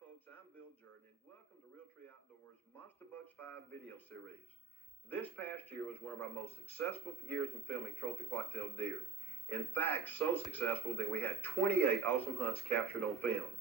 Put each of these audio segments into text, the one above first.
folks, I'm Bill Jordan, and welcome to Realtree Outdoors Monster Bucks 5 video series. This past year was one of our most successful years in filming trophy whitetail deer. In fact, so successful that we had 28 awesome hunts captured on film.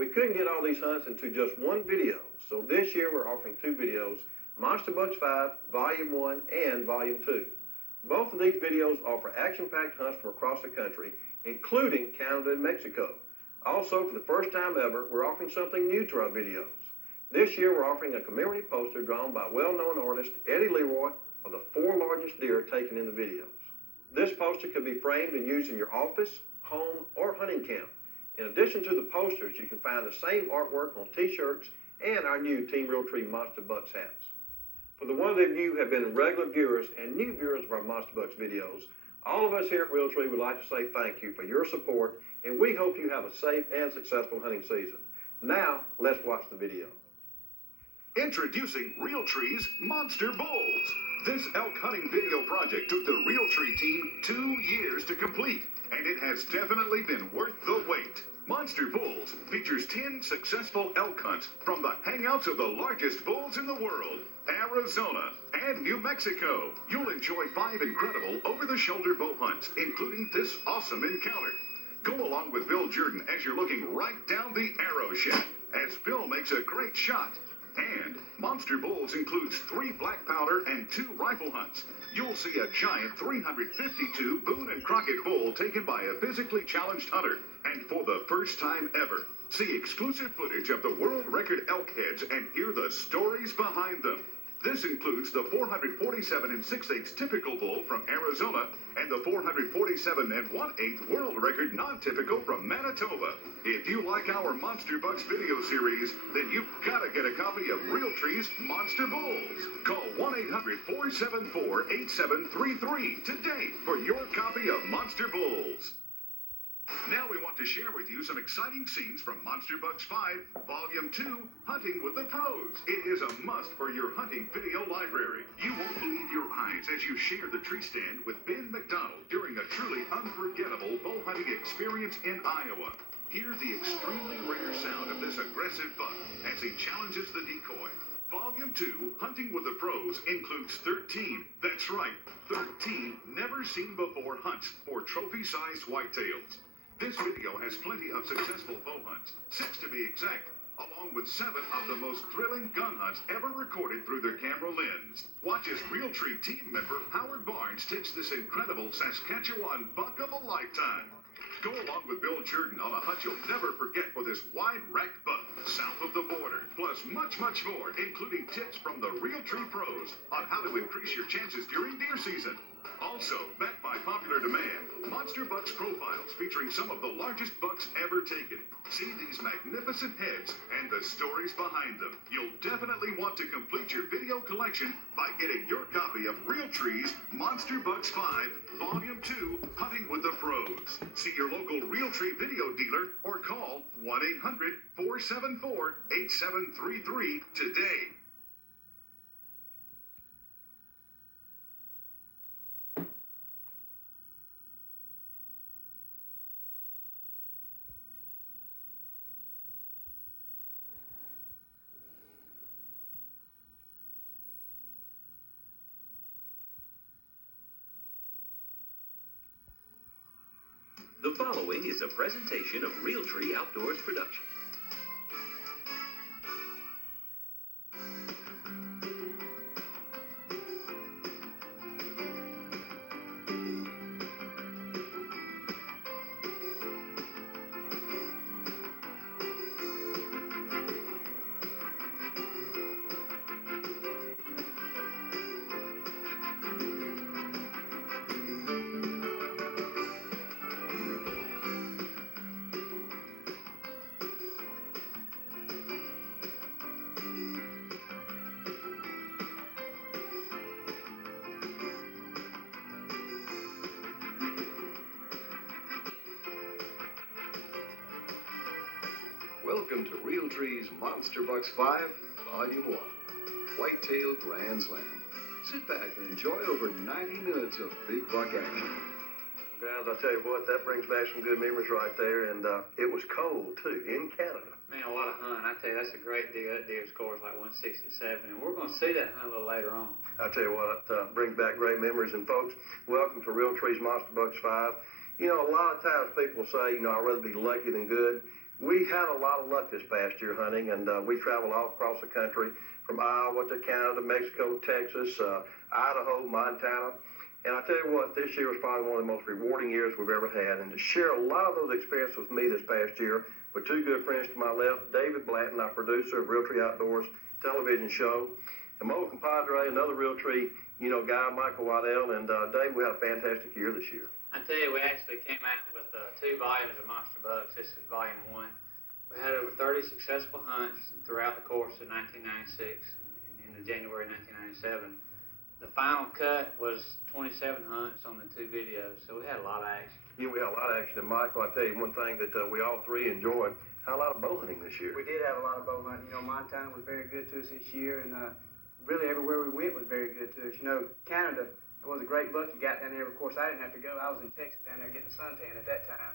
We couldn't get all these hunts into just one video, so this year we're offering two videos, Monster Bucks 5, Volume 1 and Volume 2. Both of these videos offer action-packed hunts from across the country, including Canada and Mexico. Also, for the first time ever, we're offering something new to our videos. This year, we're offering a commemorative poster drawn by well-known artist Eddie Leroy of the 4 largest deer taken in the videos. This poster can be framed and used in your office, home, or hunting camp. In addition to the posters, you can find the same artwork on t-shirts and our new Team Realtree Monster Bucks hats. For the ones of you who have been regular viewers and new viewers of our Monster Bucks videos, all of us here at Realtree would like to say thank you for your support, and we hope you have a safe and successful hunting season. Now, let's watch the video. Introducing Realtree's Monster Bulls. This elk hunting video project took the Realtree team 2 years to complete, and it has definitely been worth the wait. Monster Bulls features 10 successful elk hunts from the hangouts of the largest bulls in the world, Arizona and New Mexico. You'll enjoy 5 incredible over-the-shoulder bow hunts, including this awesome encounter. Go along with Bill Jordan as you're looking right down the arrow shaft, as Bill makes a great shot. And Monster Bulls includes 3 black powder and 2 rifle hunts. You'll see a giant 352 Boone and Crockett bull taken by a physically challenged hunter. And for the first time ever, see exclusive footage of the world record elk heads and hear the stories behind them. This includes the 447 6/8 typical bull from Arizona and the 447 1/8 world record non-typical from Manitoba. If you like our Monster Bucks video series, then you've got to get a copy of Realtree's Monster Bulls. Call 1-800-474-8733 today for your copy of Monster Bulls. Now we want to share with you some exciting scenes from Monster Bucks 5, Volume 2, Hunting with the Pros. It is a must for your hunting video library. You won't believe your eyes as you share the tree stand with Ben McDonald during a truly unforgettable bow hunting experience in Iowa. Hear the extremely rare sound of this aggressive buck as he challenges the decoy. Volume 2, Hunting with the Pros, includes 13, that's right, 13 never-seen-before hunts for trophy-sized whitetails. This video has plenty of successful bow hunts, 6 to be exact, along with 7 of the most thrilling gun hunts ever recorded through their camera lens. Watch as Realtree team member Howard Barnes takes this incredible Saskatchewan buck of a lifetime. Go along with Bill Jordan on a hunt you'll never forget for this wide-racked buck south of the border, plus much more, including tips from the Realtree pros on how to increase your chances during deer season. Also, backed by popular demand, Monster Bucks profiles featuring some of the largest bucks ever taken. See these magnificent heads and the stories behind them. You'll definitely want to complete your video collection by getting your copy of Realtree's Monster Bucks 5, Volume 2, Hunting with the Pros. See your local Realtree video dealer or call 1-800-474-8733 today. The following is a presentation of Realtree Outdoors Production. Welcome to Realtree's Monster Bucks 5, Volume 1, Whitetail Grand Slam. Sit back and enjoy over 90 minutes of big buck action. We've Guys, I tell you what, that brings back some good memories right there, and it was cold too in Canada. Man, what a hunt. I tell you, that's a great deer. That deer scores like 167, and we're going to see that hunt a little later on. I tell you what, it brings back great memories. And folks, welcome to Realtree's Monster Bucks 5. You know, a lot of times people say, you know, I'd rather be lucky than good. We had a lot of luck this past year hunting, and we traveled all across the country, from Iowa to Canada, Mexico, Texas, Idaho, Montana. And I tell you what, this year was probably one of the most rewarding years we've ever had. And to share a lot of those experiences with me this past year with two good friends to my left, David Blanton, our producer of Realtree Outdoors television show, and my old compadre, another Realtree, you know, guy, Michael Whitetail. And Dave, we had a fantastic year this year. I tell you, we actually came out with 2 volumes of Monster Bucks. This is volume 1. We had over 30 successful hunts throughout the course of 1996 and into January 1997. The final cut was 27 hunts on the 2 videos, so we had a lot of action. Yeah, we had a lot of action. And Michael, I tell you one thing that we all three enjoyed, had a lot of bow hunting this year. We did have a lot of bow hunting. You know, Montana was very good to us this year, and really everywhere we went was very good to us. You know, Canada, it was a great buck you got down there. Of course, I didn't have to go. I was in Texas down there getting a suntan at that time.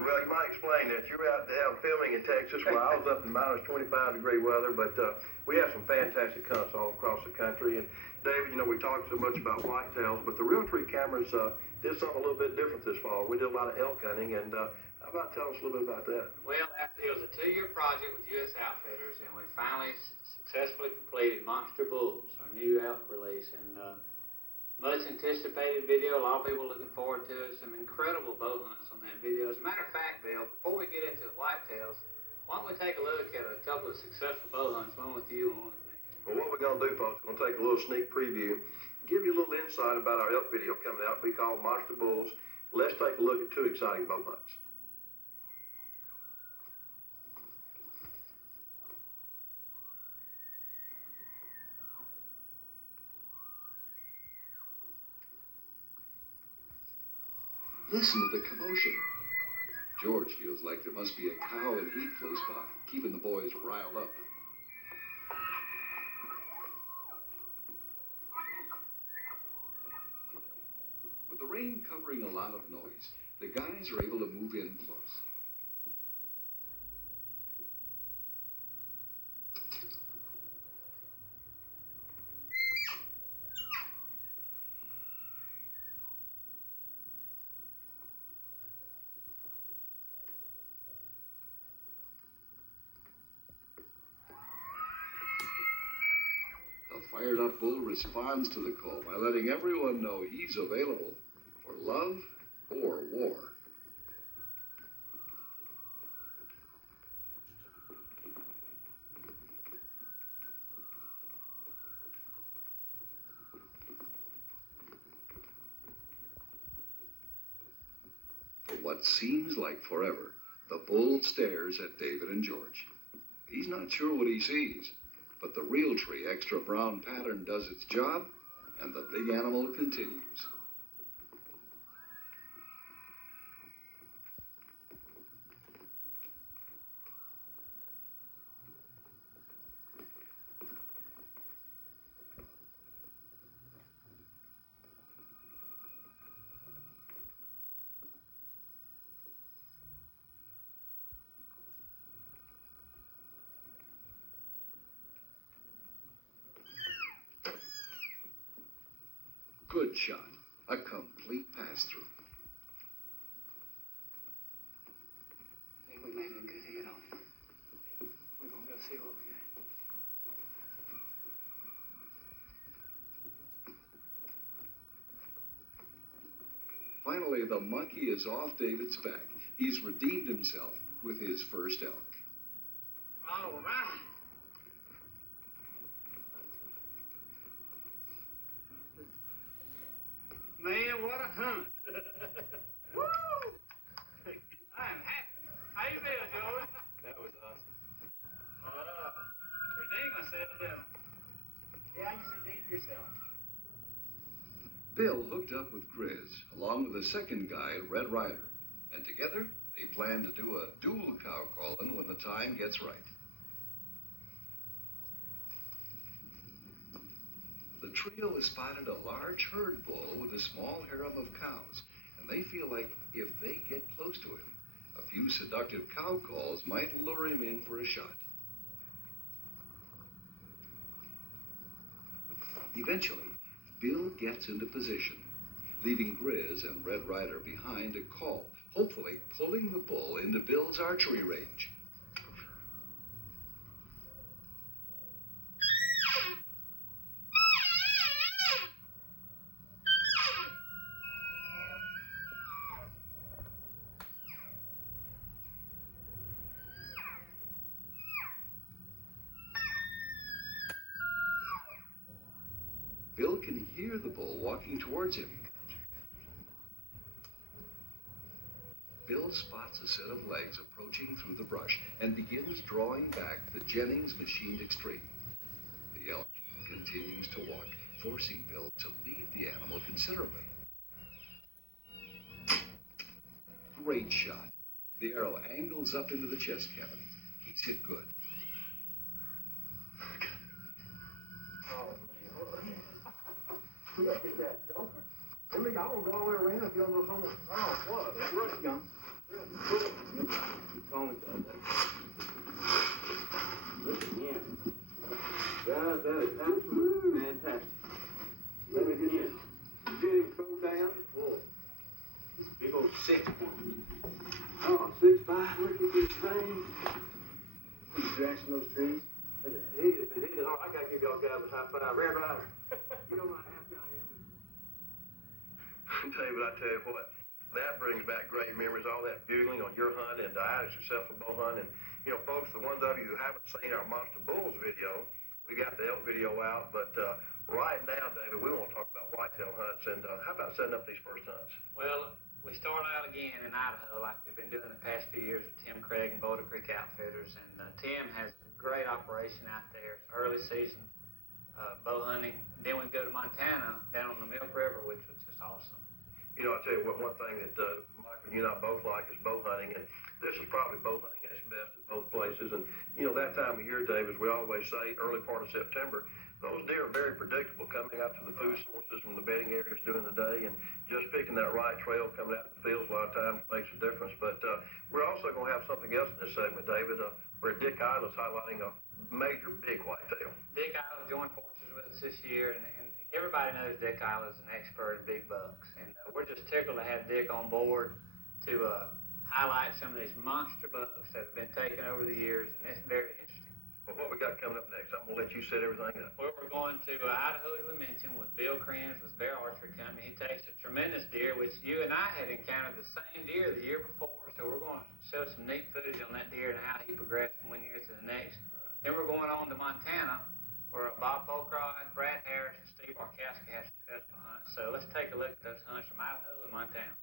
Well, you might explain that. You were out down filming in Texas where I was up in minus 25-degree weather, but we have some fantastic hunts all across the country. And David, you know, we talked so much about whitetails, but the Realtree cameras did something a little bit different this fall. We did a lot of elk hunting, and how about telling us a little bit about that? Well, it was a 2-year project with U.S. Outfitters, and we finally successfully completed Monster Bulls, our new elk release. And much anticipated video, a lot of people looking forward to it. Some incredible bow hunts on that video. As a matter of fact, Bill, before we get into the whitetails, why don't we take a look at a couple of successful bow hunts, one with you and one with me. Well, what we're going to do, folks, we're going to take a little sneak preview, give you a little insight about our elk video coming out we call Monster Bulls. Let's take a look at 2 exciting bow hunts. Listen to the commotion. George feels like there must be a cow in heat close by, keeping the boys riled up. With the rain covering a lot of noise, the guys are able to move in close. The fired-up bull responds to the call by letting everyone know he's available for love or war. For what seems like forever, the bull stares at David and George. He's not sure what he sees, but the Realtree extra brown pattern does its job, and the big animal continues. Good shot. A complete pass-through. I think we made a good hit on him. We're going to go see what we got. Finally, the monkey is off David's back. He's redeemed himself with his first elk. All right. Man, what a hunt. Woo! I am happy. How you feeling, Joey? That was awesome. Redeem myself, didn't I? Yeah, you redeemed yourself. Bill hooked up with Grizz, along with the second guy, Red Ryder, and together they plan to do a dual cow calling when the time gets right. The trio has spotted a large herd bull with a small harem of cows, and they feel like if they get close to him, a few seductive cow calls might lure him in for a shot. Eventually, Bill gets into position, leaving Grizz and Red Ryder behind to call, hopefully pulling the bull into Bill's archery range. Bill can hear the bull walking towards him. Bill spots a set of legs approaching through the brush and begins drawing back the Jennings machined extreme. The elk continues to walk, forcing Bill to lead the animal considerably. Great shot. The arrow angles up into the chest cavity. He's hit good. Look at that, Joker. I mean, I won't go all the way around if you don't know someone. Oh, what? That's right, young. You told me that. Look again. That is absolutely fantastic. Let me get in. Getting thrown down. Boy. Big old 6 point. Oh, 6'5". Look at this thing. He's dressing those trees. If it's hitting hard, I gotta give y'all guys a high five. Red Ryder. You don't know how happy I am. David, I tell you what, that brings back great memories, all that bugling on your hunt, and I had a successful bow hunt. And, you know, folks, the ones of you who haven't seen our Monster Bulls video, we got the elk video out, but right now, David, we want to talk about whitetail hunts, and how about setting up these first hunts? Well, we start out again in Idaho like we've been doing the past few years with Tim Craig and Boulder Creek Outfitters, and Tim has a great operation out there. It's early season bow hunting. Then we go to Montana down on the Milk River, which was just awesome. You know, I'll tell you what, one thing that Michael, you and I both like is bow hunting, and this is probably bow hunting at its best at both places. And, you know, that time of year, Dave, as we always say, early part of September, those deer are very predictable coming out to the food sources from the bedding areas during the day, and just picking that right trail coming out to the fields a lot of times makes a difference. But we're also going to have something else in this segment, David, where Dick Island's highlighting a major big whitetail. Dick Island joined forces with us this year, and everybody knows Dick Island's an expert in big bucks, and we're just tickled to have Dick on board to highlight some of these monster bucks that have been taken over the years, and it's very interesting. Well, what we got coming up next? I'm going to let you set everything up. Well, we're going to Idaho, as we mentioned, with Bill Krenz with Bear Archery Company. He takes a tremendous deer, which you and I had encountered the same deer the year before, so we're going to show some neat footage on that deer and how he progressed from one year to the next. Then we're going on to Montana, where Bob Polkrod, Brad Harris, and Steve Arkowski have successful hunts. So let's take a look at those hunts from Idaho and Montana.